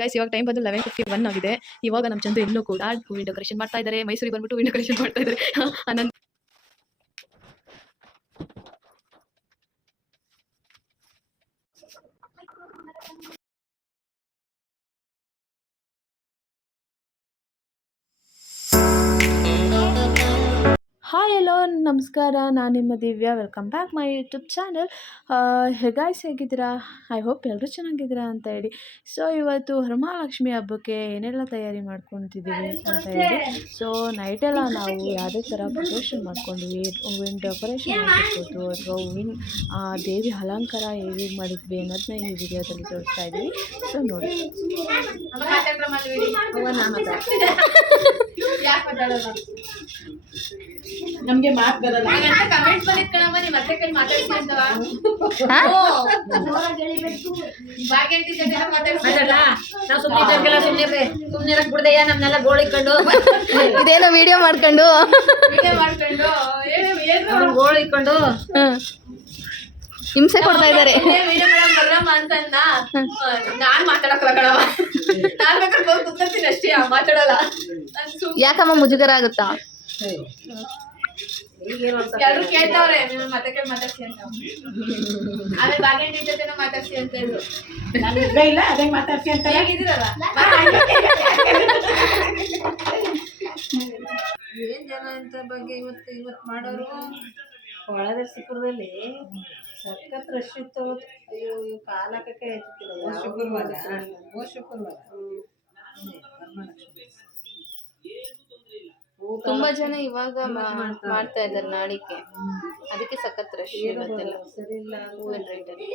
Guys ಇವಾಗ time ಬಂದು 11:51 ಆಗಿದೆ. ಇವಾಗ ನಮ್ಮ ಚಂದು ಇನ್ನೂ ಕೂಡ ಹೂವಿನ ಡೆಕೋರೇಷನ್ ಮಾಡ್ತಾ ಇದ್ದಾರೆ. ಮೈಸೂರಿಗೆ ಬಂದ್ಬಿಟ್ಟು ಹೂವಿನ ಡೆಕೋರೇಷನ್ ಮಾಡ್ತಾ ಇದ್ದಾರೆ. ಆನಂದ್ ಹಾಯ್ ಹಲೋ ನಮಸ್ಕಾರ, ನಾನು ನಿಮ್ಮ Divya. Welcome back my YouTube channel. Guys ಹೇಗಿದ್ದೀರಾ? ಐ ಹೋಪ್ ಎಲ್ಲರೂ ಚೆನ್ನಾಗಿದ್ದೀರಾ ಅಂತ ಹೇಳಿ. ಸೊ ಇವತ್ತು ವರಮಹಾಲಕ್ಷ್ಮಿ ಹಬ್ಬಕ್ಕೆ ಏನೆಲ್ಲ ತಯಾರಿ ಮಾಡ್ಕೊತಿದ್ದೀವಿ ಅಂತ ಹೇಳಿ. ಸೊ ನೈಟೆಲ್ಲ ನಾವು ಯಾವುದೇ ಥರ ಪ್ರಿಪ್ರೇಷನ್ ಮಾಡ್ಕೊಂಡ್ವಿ, ಹೂವಿನ ಡೆಕೋರೇಷನ್ ಆಗಿರ್ಬೋದು ಅಥವಾ ಹೂವಿನ ದೇವಿ ಅಲಂಕಾರ ಹೇಗೆ ಮಾಡಿದ್ವಿ ಅನ್ನೋದನ್ನ ಈ ವಿಡಿಯೋದಲ್ಲಿ ತೋರಿಸ್ತಾ ಇದ್ದೀವಿ. ಸೊ ನೋಡಿ. ನಮ್ಗೆ ಮಾತು ಬರಲ್ಲ. ಕಮೆಂಟ್ ಬಂದಿದ್ ಕಣಮ್ಮ, ನಿಮ್ಮ ಅತ್ತೆ ಕೈ ಮಾತಾಡ್ಸಿ ಅಂತವ. ಭಾಗ್ಯಂಟಿ ಜೊತೆ ಮಾತಾಡ್ಸಲ್ಲ. ನಾವು ಸುಮ್ಮನೆ ಬಿಡ್ದಯ್ಯ ನಮ್ನೆಲ್ಲ ಗೋಳಿಕೊಂಡು ಇದೇನೋ ವಿಡಿಯೋ ಮಾಡ್ಕೊಂಡು ಗೋಳಿಕೊಂಡು ಹಿಂಸೆ ಕೊಡ್ತಾ ಇದ್ದಾರೆ. ವಿಡಿಯೋ ಮಾಡಕ್ ಬರಮ್ಮ ಅಂತಂದ. ನಾನ್ ಮಾತಾಡಕಲ್ಲ ಕಣವ, ನಾನ್ ಬೇಕಾದ್ರೆ ಹೋಗಿ ಕುತ್ಕೊಳ್ತೀನಿ ಅಷ್ಟೇ, ಮಾತಾಡಲ್ಲ. ಯಾಕಮ್ಮ ಮುಜುಗರ ಆಗುತ್ತಾ? ಯಾರು ಕೇಳ್ತಾವ್ರೆ ನಿಮ್ಮ ಮತ್ತೆ ಕೈ ಮಾತಾಡ್ಸಿ ಅಂತ. ಆಮೇಲೆ ಭಾಗ್ಯಂಟಿ ಜೊತೆನೂ ಮಾತಾಡ್ಸಿ ಅಂತ ಇದ್ರು. ಇಲ್ಲ ಅದೇ ಮಾತಾಡ್ಸಿ ಅಂತ ಹೇಗಿದ್ದೀರಲ್ಲ. ಏನ್ ಜನ ಅಂತ ಬಗ್ಗೆ ಇವತ್ತು ಮಾಡೋರು. ಹೊಳದರ್ಸಿಪುರದಲ್ಲಿ ಸಖತ್ ರಶ್ ಇತ್ತು. ಅಯ್ಯೋ ಕಾಲ ಹಾಕಕ್ಕೆ ಶುಕ್ರವಾರ ತುಂಬಾ ಜನ ಇವಾಗ ಮಾಡ್ತಾ ಇದ್ದಾರೆ ನಾಳಿಕೆ, ಅದಕ್ಕೆ ಸಖತ್ ರಶ್ ಇವತ್ತೆಲ್ಲ. ಸರಿ ಇಲ್ಲ ಹೂವಿನ ರೇಟಲ್ಲಿ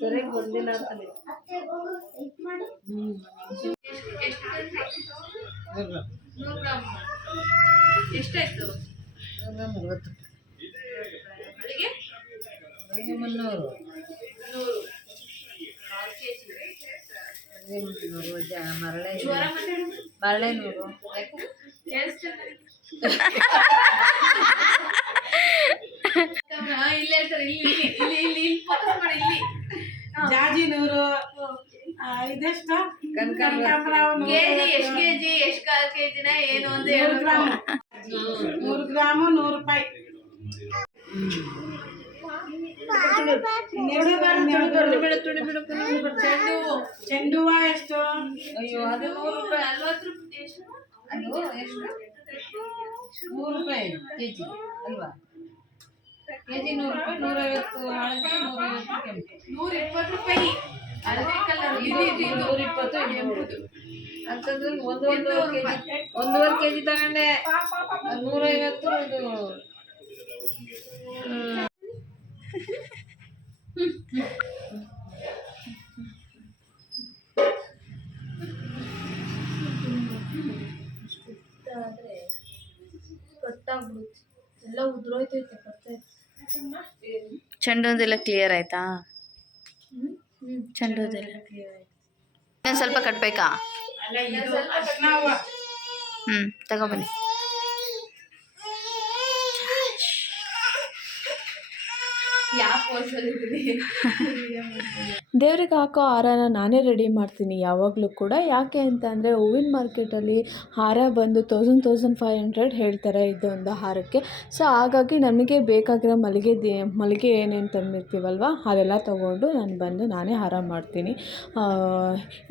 ಸರಿಯಾಗಿ ಬಂದಿಲ್ಲ ಅಂತಾನೆ. ಎಷ್ಟಾಯ್ತು? 30 ಅಲ್ಲಿಗೆ 300 ಮರಳೆ 100 ಇಲ್ಲಿ ಹೇಳ್ತಾರೆ. ಇಲ್ಲಿ ಫೋಕಸ್ ಮಾಡಿ. ಇಲ್ಲಿ ಜಾಜಿ 100 ಇದೆಷ್ಟು ಕನಕಾಂಬರ ಕೆಜಿ ಎಷ್ಟು ಕೆಜಿ ಎಷ್ಟು ಕಾಲ್ ಕೆಜಿನ ಏನು ಅಂತ 100 ಗ್ರಾಮ್ 100 ರೂಪಾಯಿ. ಚೆಂಡು ಹೂವ ಎಷ್ಟು? ಅಯ್ಯೋ ಅದು 100 ರೂಪಾಯಿ. 40 ರೂಪಾಯಿ. ಎಷ್ಟು? ಅದು ಎಷ್ಟು? 100 ರೂಪಾಯಿ ಕೆಜಿ ಅಲ್ವಾ? ಕೆಜಿ 100 ರೂಪಾಯಿ. 150 ಹಳದಿ, 150 ಕೆಂಪು. 120 ರೂಪಾಯಿ ಹಳದಿ ಕಲರ್. ಇದು 120 ಕೆಂಪುದು ಅಂತಂದ್ರೆ ಒಂದೂವರೆ ಕೆಜಿ ತಗೊಂಡೆ. 150 ಇದು. ಎಲ್ಲ ಉದ್ರೋಯ್ತೈತೆ ಕಟ್ಟೆ. ಚೆಂಡೋದೆಲ್ಲ ಕ್ಲಿಯರ್ ಆಯ್ತಾ? ಚೆಂಡೋದೆಲ್ಲ ಇನ್ನೊಂದು ಸ್ವಲ್ಪ ಕಟ್ಬೇಕಾ? ತಗೊಬನ್ನಿ. ದೇವ್ರಿಗೆ ಹಾಕೋ ಹಾರನ ನಾನೇ ರೆಡಿ ಮಾಡ್ತೀನಿ ಯಾವಾಗಲೂ ಕೂಡ. ಯಾಕೆ ಅಂತ ಅಂದರೆ ಹೂವಿನ ಮಾರ್ಕೆಟಲ್ಲಿ ಹಾರ ಬಂದು 1500 ಹೇಳ್ತಾರೆ ಇದೊಂದು ಹಾರಕ್ಕೆ. ಸೊ ಹಾಗಾಗಿ ನನಗೆ ಬೇಕಾಗಿರೋ ಮಲ್ಲಿಗೆ ಏನೇನು ತಂದಿರ್ತೀವಲ್ವ ಅದೆಲ್ಲ ತೊಗೊಂಡು ನಾನು ಬಂದು ನಾನೇ ಹಾರ ಮಾಡ್ತೀನಿ.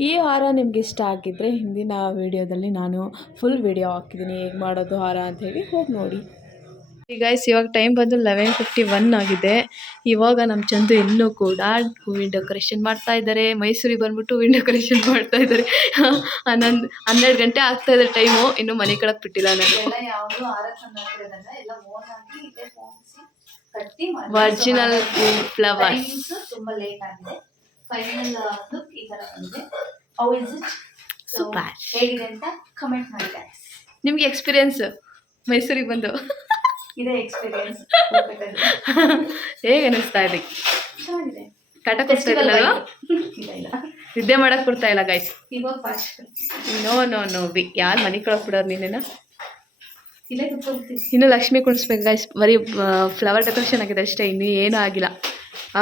ಈ ಹಾರ ನಿಮ್ಗೆ ಇಷ್ಟ ಆಗಿದ್ದರೆ ಹಿಂದಿನ ವೀಡಿಯೋದಲ್ಲಿ ನಾನು ಫುಲ್ ವೀಡಿಯೋ ಹಾಕಿದ್ದೀನಿ ಹೇಗೆ ಮಾಡೋದು ಹಾರ ಅಂಥೇಳಿ, ಹೋಗಿ ನೋಡಿ. ಗೈಸ್ ಇವಾಗ ಟೈಮ್ ಬಂದು 11:51 ಆಗಿದೆ. ಇವಾಗ ನಮ್ಮ ಚಂದು ಇನ್ನೂ ಕೂಡ ಹೂವಿನ ಡೆಕೋರೇಷನ್ ಮಾಡ್ತಾ ಇದ್ದಾರೆ. ಮೈಸೂರಿಗೆ ಬಂದ್ಬಿಟ್ಟು ಹೂವಿನ ಡೆಕೋರೇಷನ್ ಮಾಡ್ತಾ ಇದ್ದಾರೆ. 12 ಗಂಟೆ ಆಗ್ತಾ ಇದೆ ಟೈಮು, ಇನ್ನೂ ಮನೆ ಕಳಕ್ ಬಿಟ್ಟಿಲ್ಲ ನಾನು. Original flowers. ತುಂಬಾ ಲೇಟ್ ಆಗಿದೆ. ಫೈನಲ್ ಲುಕ್ ಈ ತರ ಬಂದಿದೆ. How is it? ಸೂಪರ್. ಹೇಗಿದೆ ಅಂತ ಕಮೆಂಟ್ ಮಾಡಿ ಗೈಸ್. ನಿಮ್ಗೆ ಎಕ್ಸ್ಪೀರಿಯನ್ಸ್ ಮೈಸೂರಿಗೆ ಬಂದು ಇದೇ ಎಕ್ಸ್ಪೀರಿಯನ್ಸ್. ಹೇಗೆ ಅನಿಸ್ತಾ ಇದೆ? ಚೆನ್ನಾಗಿದೆ. ಕಾಟ ಕೊಡ್ತಾ ಇಲ್ಲ? ಇಲ್ಲ ನಿದ್ದೆ ಮಾಡಕ್ ಕೊಡ್ತಾ ಇಲ್ಲ ಗೈಸ್. ಇವಾಗ ಫಾಸ್ಟ್. ನೋ ಯಾರು ಮನೆ ಕಳಕ್ ಬಿಡೋರು ನೀನೇನ? ಇಲ್ಲೇ ಕುತ್ಕೊಳ್ತೀನಿ. ಇನ್ನು ಲಕ್ಷ್ಮಿ ಕುಣಿಸ್ಬೇಕು ಗೈಸ್. ಬರೀ ಫ್ಲವರ್ ಡೆಕೋರೇಷನ್ ಆಗಿದೆ ಅಷ್ಟೇ, ಇನ್ನೂ ಏನೂ ಆಗಿಲ್ಲ.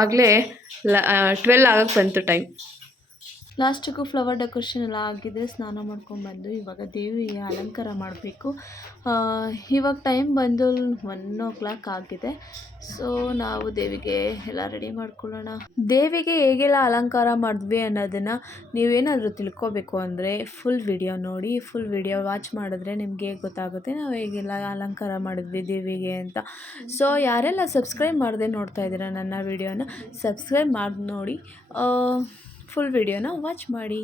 ಆಗಲೇ 12 ಆಗಕ್ಕೆ ಬಂತು ಟೈಮ್. ಲಾಸ್ಟಿಗೂ ಫ್ಲವರ್ ಡೆಕೋರೇಷನ್ ಎಲ್ಲ ಆಗಿದೆ. ಸ್ನಾನ ಮಾಡ್ಕೊಂಡ್ಬಂದು ಇವಾಗ ದೇವಿಗೆ ಅಲಂಕಾರ ಮಾಡಬೇಕು. ಇವಾಗ ಟೈಮ್ ಬಂದು 1 ಆಗಿದೆ. ಸೊ ನಾವು ದೇವಿಗೆ ಎಲ್ಲ ರೆಡಿ ಮಾಡ್ಕೊಳ್ಳೋಣ. ದೇವಿಗೆ ಹೇಗೆಲ್ಲ ಅಲಂಕಾರ ಮಾಡಿದ್ವಿ ಅನ್ನೋದನ್ನು ನೀವೇನಾದರೂ ತಿಳ್ಕೊಬೇಕು ಅಂದರೆ ಫುಲ್ ವಿಡಿಯೋ ನೋಡಿ. ಫುಲ್ ವಿಡಿಯೋ ವಾಚ್ ಮಾಡಿದ್ರೆ ನಿಮಗೆ ಗೊತ್ತಾಗುತ್ತೆ ನಾವು ಹೇಗೆಲ್ಲ ಅಲಂಕಾರ ಮಾಡಿದ್ವಿ ದೇವಿಗೆ ಅಂತ. ಸೊ ಯಾರೆಲ್ಲ ಸಬ್ಸ್ಕ್ರೈಬ್ ಮಾಡದೆ ನೋಡ್ತಾ ಇದ್ದೀರಾ ನನ್ನ ವಿಡಿಯೋನ, ಸಬ್ಸ್ಕ್ರೈಬ್ ಮಾಡಿ ನೋಡಿ. ಫುಲ್ ವಿಡಿಯೋನ ವಾಚ್ ಮಾಡಿ.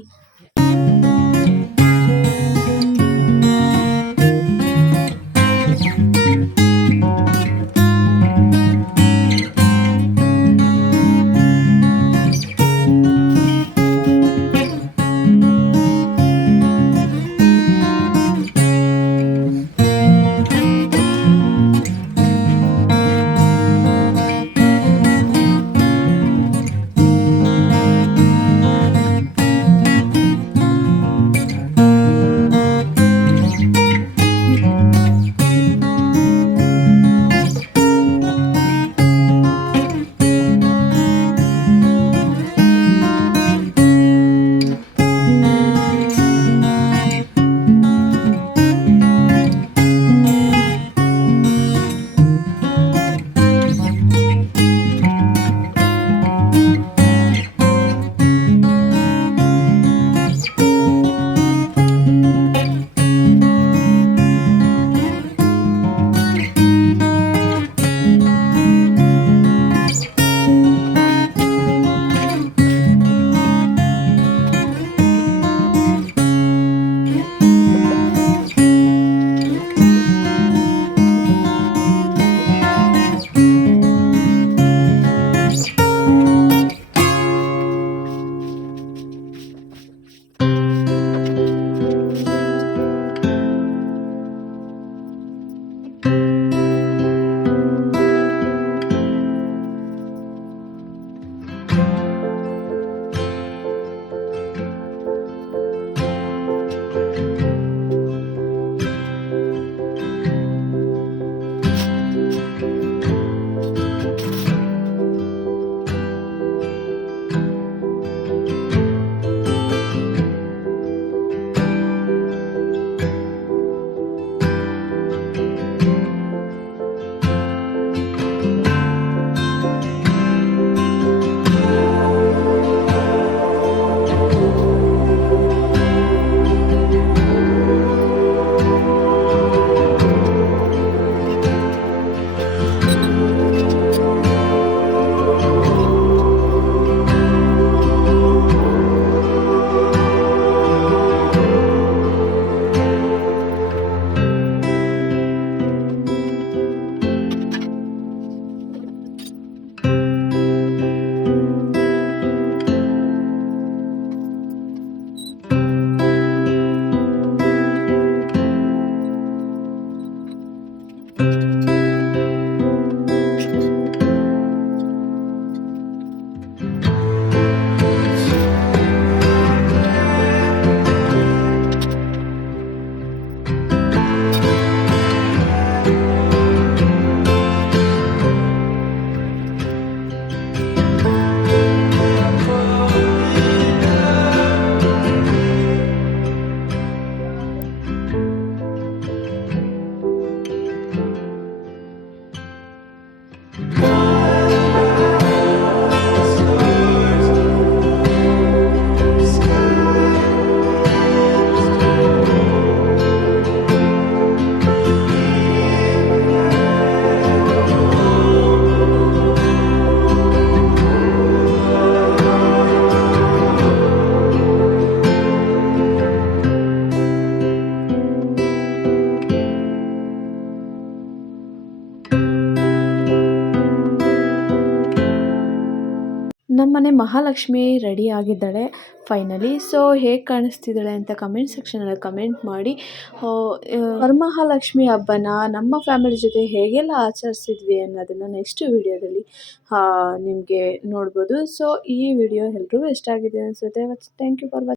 ನಮ್ಮನೆ ಮಹಾಲಕ್ಷ್ಮಿ ರೆಡಿ ಆಗಿದ್ದಾಳೆ ಫೈನಲಿ. ಸೊ ಹೇಗೆ ಕಾಣಿಸ್ತಿದ್ದಾಳೆ ಅಂತ ಕಮೆಂಟ್ ಸೆಕ್ಷನಲ್ಲಿ ಕಮೆಂಟ್ ಮಾಡಿ. ವರಮಹಾಲಕ್ಷ್ಮಿ ಹಬ್ಬನ ನಮ್ಮ ಫ್ಯಾಮಿಲಿ ಜೊತೆ ಹೇಗೆಲ್ಲ ಆಚರಿಸಿದ್ವಿ ಅನ್ನೋದನ್ನು ನೆಕ್ಸ್ಟ್ ವಿಡಿಯೋದಲ್ಲಿ ನಿಮಗೆ ನೋಡ್ಬೋದು. ಸೊ ಈ ವಿಡಿಯೋ ಎಲ್ರಿಗೂ ಇಷ್ಟ ಆಗಿದೆ ಅನಿಸುತ್ತೆ. Thank you for watching.